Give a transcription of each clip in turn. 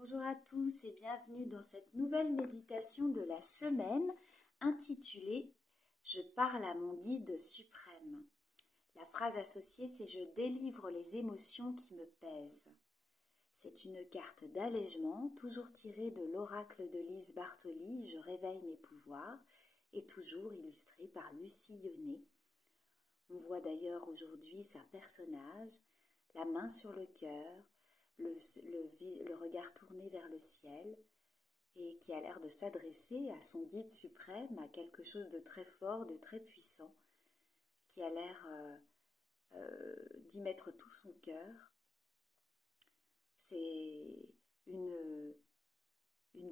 Bonjour à tous et bienvenue dans cette nouvelle méditation de la semaine intitulée « Je parle à mon guide suprême ». La phrase associée c'est « Je délivre les émotions qui me pèsent ». C'est une carte d'allègement, toujours tirée de l'oracle de Lise Bartoli « Je réveille mes pouvoirs » et toujours illustrée par Lucie Yonnet. On voit d'ailleurs aujourd'hui un personnage, la main sur le cœur, le regard tourné vers le ciel et qui a l'air de s'adresser à son guide suprême, à quelque chose de très fort, de très puissant, qui a l'air d'y mettre tout son cœur. C'est une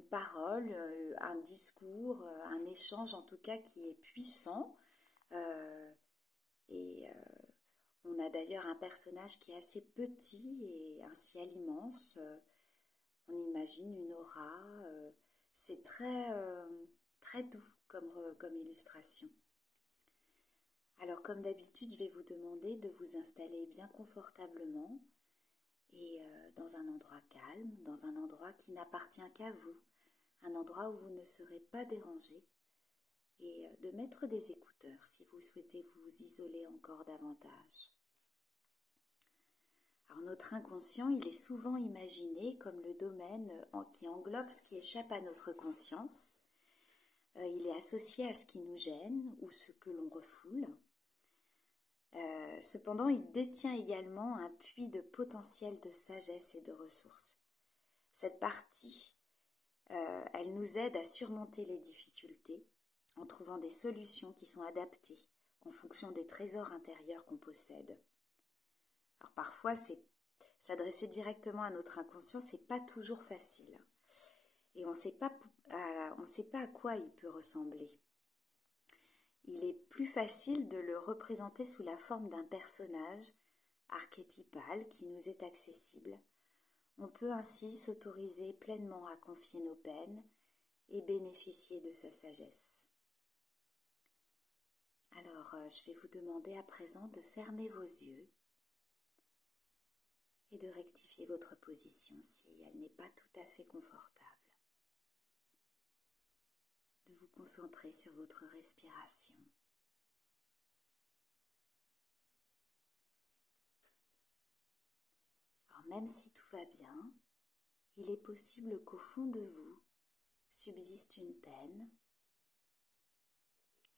parole, un discours, un échange en tout cas qui est puissant on a d'ailleurs un personnage qui est assez petit et un ciel immense. On imagine une aura. C'est très doux comme illustration. Alors comme d'habitude, je vais vous demander de vous installer bien confortablement et dans un endroit calme, dans un endroit qui n'appartient qu'à vous, un endroit où vous ne serez pas dérangé et de mettre des écouteurs si vous souhaitez vous isoler encore davantage. Alors notre inconscient, il est souvent imaginé comme le domaine qui englobe ce qui échappe à notre conscience. Il est associé à ce qui nous gêne ou ce que l'on refoule. Cependant, il détient également un puits de potentiel de sagesse et de ressources. Cette partie, elle nous aide à surmonter les difficultés en trouvant des solutions qui sont adaptées en fonction des trésors intérieurs qu'on possède. Alors parfois, s'adresser directement à notre inconscient, c'est pas toujours facile. Et on ne sait pas à quoi il peut ressembler. Il est plus facile de le représenter sous la forme d'un personnage archétypal qui nous est accessible. On peut ainsi s'autoriser pleinement à confier nos peines et bénéficier de sa sagesse. Alors, je vais vous demander à présent de fermer vos yeux et de rectifier votre position si elle n'est pas tout à fait confortable. De vous concentrer sur votre respiration. Alors même si tout va bien, il est possible qu'au fond de vous subsiste une peine,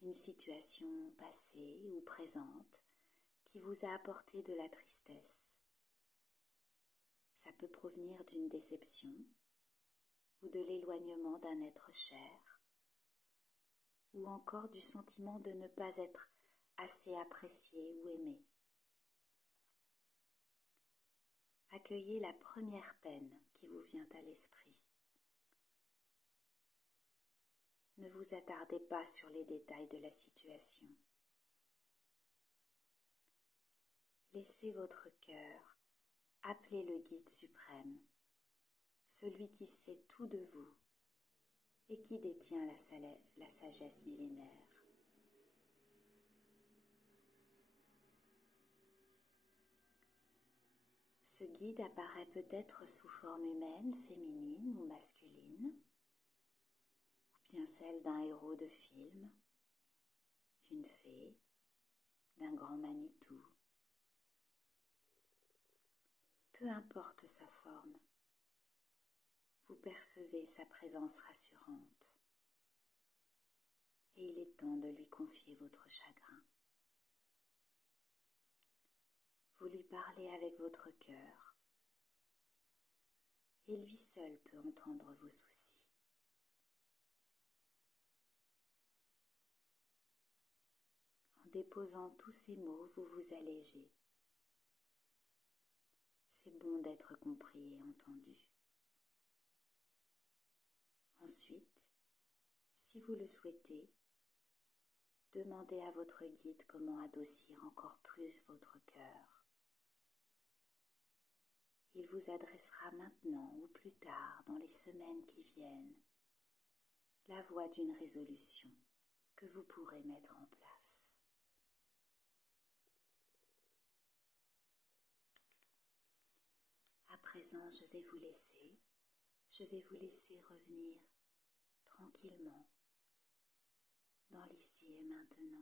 une situation passée ou présente qui vous a apporté de la tristesse. Ça peut provenir d'une déception ou de l'éloignement d'un être cher, ou encore du sentiment de ne pas être assez apprécié ou aimé. Accueillez la première peine qui vous vient à l'esprit. Ne vous attardez pas sur les détails de la situation. Laissez votre cœur appeler le guide suprême, celui qui sait tout de vous et qui détient la sagesse millénaire. Ce guide apparaît peut-être sous forme humaine, féminine ou masculine, ou bien celle d'un héros de film, d'une fée, d'un grand Manitou. Peu importe sa forme, vous percevez sa présence rassurante et il est temps de lui confier votre chagrin. Vous lui parlez avec votre cœur et lui seul peut entendre vos soucis. En déposant tous ces mots, vous vous allégez. C'est bon d'être compris et entendu. Ensuite, si vous le souhaitez, demandez à votre guide comment adoucir encore plus votre cœur. Il vous adressera maintenant ou plus tard, dans les semaines qui viennent, la voie d'une résolution que vous pourrez mettre en place. À présent, je vais vous laisser. je vais vous laisser revenir tranquillement dans l'ici et maintenant.